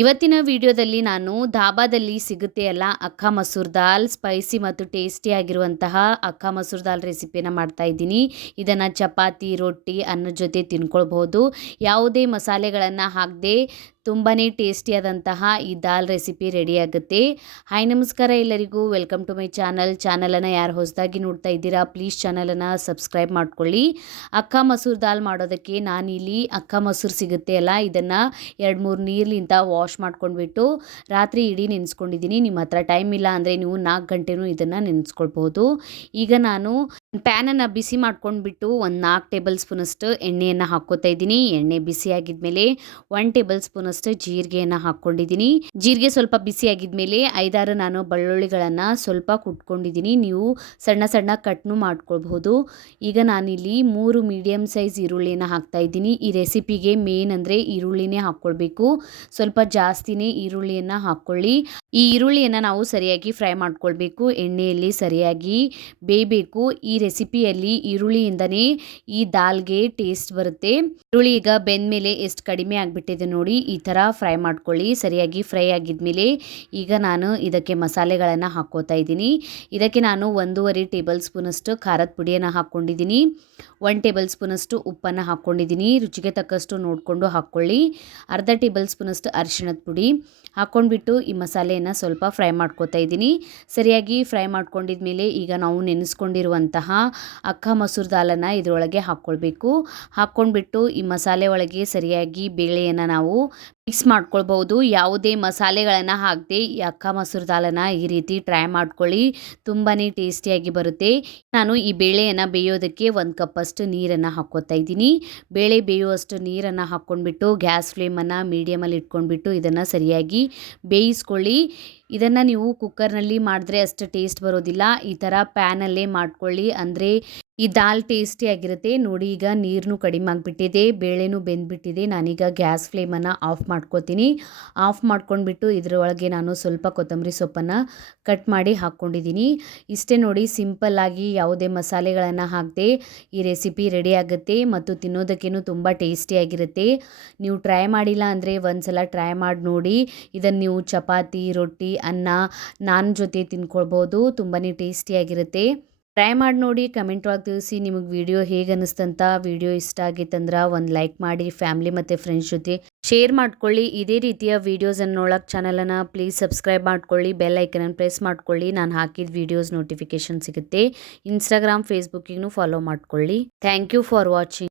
ಇವತ್ತಿನ ವಿಡಿಯೋದಲ್ಲಿ ನಾನು ಧಾಬಾದಲ್ಲಿ ಸಿಗುತ್ತೆ ಅಲ್ಲ ಅಕ್ಕ ಮಸೂರ್ ದಾಲ್ ಸ್ಪೈಸಿ ಮತ್ತು ಟೇಸ್ಟಿ ಆಗಿರುವಂತಹ ಅಕ್ಕ ಮಸೂರ್ ದಾಲ್ ರೆಸಿಪಿನ ಮಾಡ್ತಾ ಇದ್ದೀನಿ. ಇದನ್ನು ಚಪಾತಿ ರೊಟ್ಟಿ ಅನ್ನದ ಜೊತೆ ತಿನ್ಕೊಳ್ಬಹುದು. ಯಾವುದೇ ಮಸಾಲೆಗಳನ್ನು ಹಾಕದೆ ತುಂಬಾ ಟೇಸ್ಟಿಯಾದಂತಹ ಈ ದಾಲ್ ರೆಸಿಪಿ ರೆಡಿ ಆಗುತ್ತೆ. ಹಾಯ್ ನಮಸ್ಕಾರ ಎಲ್ಲರಿಗೂ, ವೆಲ್ಕಮ್ ಟು ಮೈ ಚಾನಲನ್ನು ಯಾರು ಹೊಸದಾಗಿ ನೋಡ್ತಾ ಇದ್ದೀರಾ ಪ್ಲೀಸ್ ಚಾನಲನ್ನು ಸಬ್ಸ್ಕ್ರೈಬ್ ಮಾಡ್ಕೊಳ್ಳಿ. ಅಕ್ಕ ಮಸೂರ್ ದಾಲ್ ಮಾಡೋದಕ್ಕೆ ನಾನಿಲ್ಲಿ ಅಕ್ಕ ಮಸೂರ್ ಸಿಗುತ್ತೆ ಅಲ್ಲ, ಇದನ್ನು 2-3 ನೀರ್ಲಿಂದ ವಾಶ್ ಮಾಡ್ಕೊಂಡ್ಬಿಟ್ಟು ರಾತ್ರಿ ಇಡೀ ನೆನೆಸ್ಕೊಂಡಿದ್ದೀನಿ. ನಿಮ್ಮ ಹತ್ರ ಟೈಮ್ ಇಲ್ಲ ಅಂದರೆ ನೀವು 4 ಗಂಟೆನೂ ಇದನ್ನು ನೆನೆಸ್ಕೊಳ್ಬೋದು. ಈಗ ನಾನು ಪ್ಯಾನನ್ನು ಬಿಸಿ ಮಾಡ್ಕೊಂಡ್ಬಿಟ್ಟು ಒಂದು 4 ಟೇಬಲ್ ಸ್ಪೂನಷ್ಟು ಎಣ್ಣೆಯನ್ನು ಹಾಕ್ಕೋತಾ ಇದ್ದೀನಿ. ಎಣ್ಣೆ ಬಿಸಿ ಆಗಿದ್ಮೇಲೆ 1 ಟೇಬಲ್ ಸ್ಪೂನಷ್ಟು ಜೀರಿಗೆಯನ್ನು ಹಾಕ್ಕೊಂಡಿದ್ದೀನಿ. ಜೀರಿಗೆ ಸ್ವಲ್ಪ ಬಿಸಿ ಆಗಿದ್ಮೇಲೆ 5-6 ನಾನು ಬೆಳ್ಳುಳ್ಳಿಗಳನ್ನು ಸ್ವಲ್ಪ ಕುಟ್ಕೊಂಡಿದ್ದೀನಿ. ನೀವು ಸಣ್ಣ ಸಣ್ಣ ಕಟ್ನು ಮಾಡ್ಕೊಳ್ಬಹುದು. ಈಗ ನಾನಿಲ್ಲಿ 3 ಮೀಡಿಯಮ್ ಸೈಜ್ ಈರುಳ್ಳಿಯನ್ನು ಹಾಕ್ತಾ ಇದ್ದೀನಿ. ಈ ರೆಸಿಪಿಗೆ ಮೇನ್ ಅಂದರೆ ಈರುಳ್ಳಿನೇ ಹಾಕ್ಕೊಳ್ಬೇಕು. ಸ್ವಲ್ಪ ಜಾಸ್ತಿನೇ ಈರುಳ್ಳಿಯನ್ನು ಹಾಕ್ಕೊಳ್ಳಿ. ಈ ಈರುಳ್ಳಿಯನ್ನು ನಾವು ಸರಿಯಾಗಿ ಫ್ರೈ ಮಾಡ್ಕೊಳ್ಬೇಕು. ಎಣ್ಣೆಯಲ್ಲಿ ಸರಿಯಾಗಿ ಬೇಯಬೇಕು. ಈ ರೆಸಿಪಿಯಲ್ಲಿ ಈರುಳ್ಳಿಯಿಂದನೇ ಈ ದಾಲ್ಗೆ ಟೇಸ್ಟ್ ಬರುತ್ತೆ. ಈರುಳ್ಳಿ ಈಗ ಬೆಂದ್ಮೇಲೆ ಎಷ್ಟು ಕಡಿಮೆ ಆಗಿಬಿಟ್ಟಿದೆ ನೋಡಿ, ಈ ಥರ ಫ್ರೈ ಮಾಡ್ಕೊಳ್ಳಿ. ಸರಿಯಾಗಿ ಫ್ರೈ ಆಗಿದ್ಮೇಲೆ ಈಗ ನಾನು ಇದಕ್ಕೆ ಮಸಾಲೆಗಳನ್ನು ಹಾಕ್ಕೋತಾ ಇದ್ದೀನಿ. ಇದಕ್ಕೆ ನಾನು 1.5 ಟೇಬಲ್ ಸ್ಪೂನಷ್ಟು ಖಾರದ ಪುಡಿಯನ್ನು ಹಾಕ್ಕೊಂಡಿದ್ದೀನಿ. 1 ಟೇಬಲ್ ಸ್ಪೂನಷ್ಟು ಉಪ್ಪನ್ನು ಹಾಕ್ಕೊಂಡಿದ್ದೀನಿ. ರುಚಿಗೆ ತಕ್ಕಷ್ಟು ನೋಡಿಕೊಂಡು ಹಾಕ್ಕೊಳ್ಳಿ. ಅರ್ಧ ಟೇಬಲ್ ಸ್ಪೂನಷ್ಟು ಅರಿಶಿಣದ ಪುಡಿ ಹಾಕ್ಕೊಂಡ್ಬಿಟ್ಟು ಈ ಮಸಾಲೆಯನ್ನು ಸ್ವಲ್ಪ ಫ್ರೈ ಮಾಡ್ಕೋತಾ ಇದ್ದೀನಿ. ಸರಿಯಾಗಿ ಫ್ರೈ ಮಾಡ್ಕೊಂಡಿದ್ಮೇಲೆ ಈಗ ನಾವು ನೆನೆಸ್ಕೊಂಡಿರುವಂತಹ ಅಕ್ಕ ಮಸೂರ್ ದಾಲನ್ನು ಇದರೊಳಗೆ ಹಾಕ್ಕೊಳ್ಬೇಕು. ಹಾಕ್ಕೊಂಡ್ಬಿಟ್ಟು ಈ ಮಸಾಲೆ ಒಳಗೆ ಸರಿಯಾಗಿ ಬೇಳೆಯನ್ನು ನಾವು ಮಿಕ್ಸ್ ಮಾಡ್ಕೊಳ್ಬಹುದು. ಯಾವುದೇ ಮಸಾಲೆಗಳನ್ನು ಹಾಕದೆ ಈ ಅಕ್ಕ ಮಸೂರ್ ದಾಲನ್ನು ಈ ರೀತಿ ಟ್ರೈ ಮಾಡ್ಕೊಳ್ಳಿ, ತುಂಬಾ ಟೇಸ್ಟಿಯಾಗಿ ಬರುತ್ತೆ. ನಾನು ಈ ಬೇಳೆಯನ್ನು ಬೇಯೋದಕ್ಕೆ 1 ಕಪ್ಪಷ್ಟು ನೀರನ್ನು ಹಾಕ್ಕೋತಾ ಇದ್ದೀನಿ. ಬೇಳೆ ಬೇಯುವಷ್ಟು ನೀರನ್ನು ಹಾಕ್ಕೊಂಡ್ಬಿಟ್ಟು ಗ್ಯಾಸ್ ಫ್ಲೇಮನ್ನು ಮೀಡಿಯಮಲ್ಲಿ ಇಟ್ಕೊಂಡ್ಬಿಟ್ಟು ಇದನ್ನು ಸರಿಯಾಗಿ ಬೇಯಿಸ್ಕೊಳ್ಳಿ. ಇದನ್ನು ನೀವು ಕುಕ್ಕರ್ನಲ್ಲಿ ಮಾಡಿದ್ರೆ ಅಷ್ಟು ಟೇಸ್ಟ್ ಬರೋದಿಲ್ಲ. ಈ ಥರ ಪ್ಯಾನಲ್ಲೇ ಮಾಡ್ಕೊಳ್ಳಿ, ಅಂದರೆ ಈ ದಾಲ್ ಟೇಸ್ಟಿಯಾಗಿರುತ್ತೆ. ನೋಡಿ ಈಗ ನೀರನ್ನು ಕಡಿಮೆ ಆಗಿಬಿಟ್ಟಿದೆ, ಬೇಳೆನೂ ಬೆಂದ್ಬಿಟ್ಟಿದೆ. ನಾನೀಗ ಗ್ಯಾಸ್ ಫ್ಲೇಮನ್ನು ಆಫ್ ಮಾಡ್ಕೋತೀನಿ. ಆಫ್ ಮಾಡ್ಕೊಂಡ್ಬಿಟ್ಟು ಇದರೊಳಗೆ ನಾನು ಸ್ವಲ್ಪ ಕೊತ್ತಂಬರಿ ಸೊಪ್ಪನ್ನು ಕಟ್ ಮಾಡಿ ಹಾಕ್ಕೊಂಡಿದ್ದೀನಿ. ಇಷ್ಟೇ ನೋಡಿ, ಸಿಂಪಲ್ಲಾಗಿ ಯಾವುದೇ ಮಸಾಲೆಗಳನ್ನು ಹಾಕದೆ ಈ ರೆಸಿಪಿ ರೆಡಿ ಆಗುತ್ತೆ ಮತ್ತು ತಿನ್ನೋದಕ್ಕೇನು ತುಂಬ ಟೇಸ್ಟಿಯಾಗಿರುತ್ತೆ. ನೀವು ಟ್ರೈ ಮಾಡಿಲ್ಲ ಅಂದರೆ ಒಂದು ಸಲ ಟ್ರೈ ಮಾಡಿ ನೋಡಿ. ಇದನ್ನು ನೀವು ಚಪಾತಿ ರೊಟ್ಟಿ ಅನ್ನ ನಾನ್ ಜೊತೆ ತಿನ್ಕೊಳ್ಬೋದು. ತುಂಬಾ ಟೇಸ್ಟಿಯಾಗಿರುತ್ತೆ. ಟ್ರೈ ಮಾಡಿ ನೋಡಿ, ಕಮೆಂಟ್ ಒಳಗೆ ತಿಳಿಸಿ ನಿಮಗೆ ವಿಡಿಯೋ ಹೇಗೆ ಅನ್ನಿಸ್ತಂತ. ವಿಡಿಯೋ ಇಷ್ಟ ಆಗಿತ್ತಂದ್ರೆ ಒಂದು ಲೈಕ್ ಮಾಡಿ, ಫ್ಯಾಮಿಲಿ ಮತ್ತು ಫ್ರೆಂಡ್ಸ್ ಜೊತೆ ಶೇರ್ ಮಾಡ್ಕೊಳ್ಳಿ. ಇದೇ ರೀತಿಯ ವೀಡಿಯೋಸನ್ನು ನೋಡೋಕ್ಕೆ ಚಾನಲನ್ನು ಪ್ಲೀಸ್ ಸಬ್ಸ್ಕ್ರೈಬ್ ಮಾಡ್ಕೊಳ್ಳಿ. ಬೆಲ್ ಐಕನನ್ನು ಪ್ರೆಸ್ ಮಾಡ್ಕೊಳ್ಳಿ. ನಾನು ಹಾಕಿದ ವೀಡಿಯೋಸ್ ನೋಟಿಫಿಕೇಷನ್ ಸಿಗುತ್ತೆ. ಇನ್ಸ್ಟಾಗ್ರಾಮ್ ಫೇಸ್ಬುಕ್ಕಿಗೂ ಫಾಲೋ ಮಾಡ್ಕೊಳ್ಳಿ. Thank you for watching.